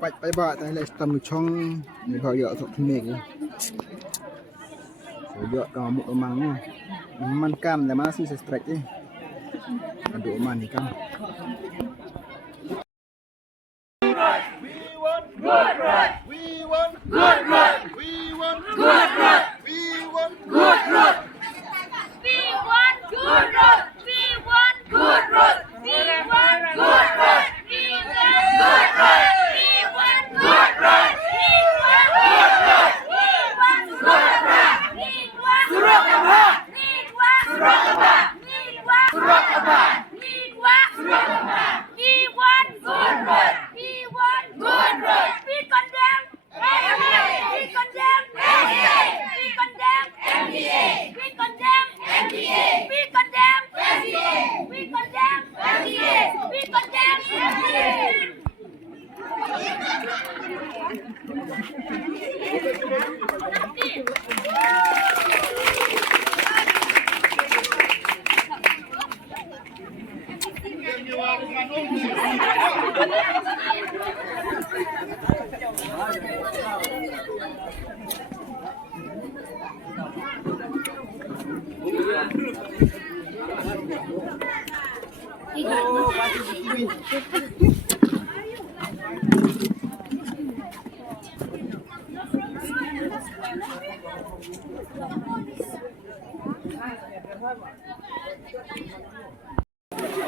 Bạch bạ tại lại tầm trong để vào dọ thuộc thân mình dọ đỏ một đồ măng nha man cam là má si sẽ strike đi đồ man thì cam Good road. We want good road. We want good road. We want good road. We want good road. We want good road. We want good road. We want good road. We want good road. We want good road. We want good road. We want surok. We want surok. We want surok. We want surok. We want good road. We want good road. We condemn MBA. We condemn MBA. We condemn MBA. We condemn MBA. We condemn MBA. We condemn MBA. We condemn MBA.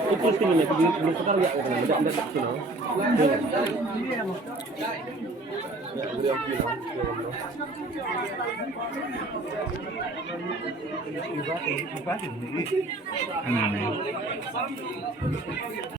Itu sini nih, di sekarang ya, ada sini.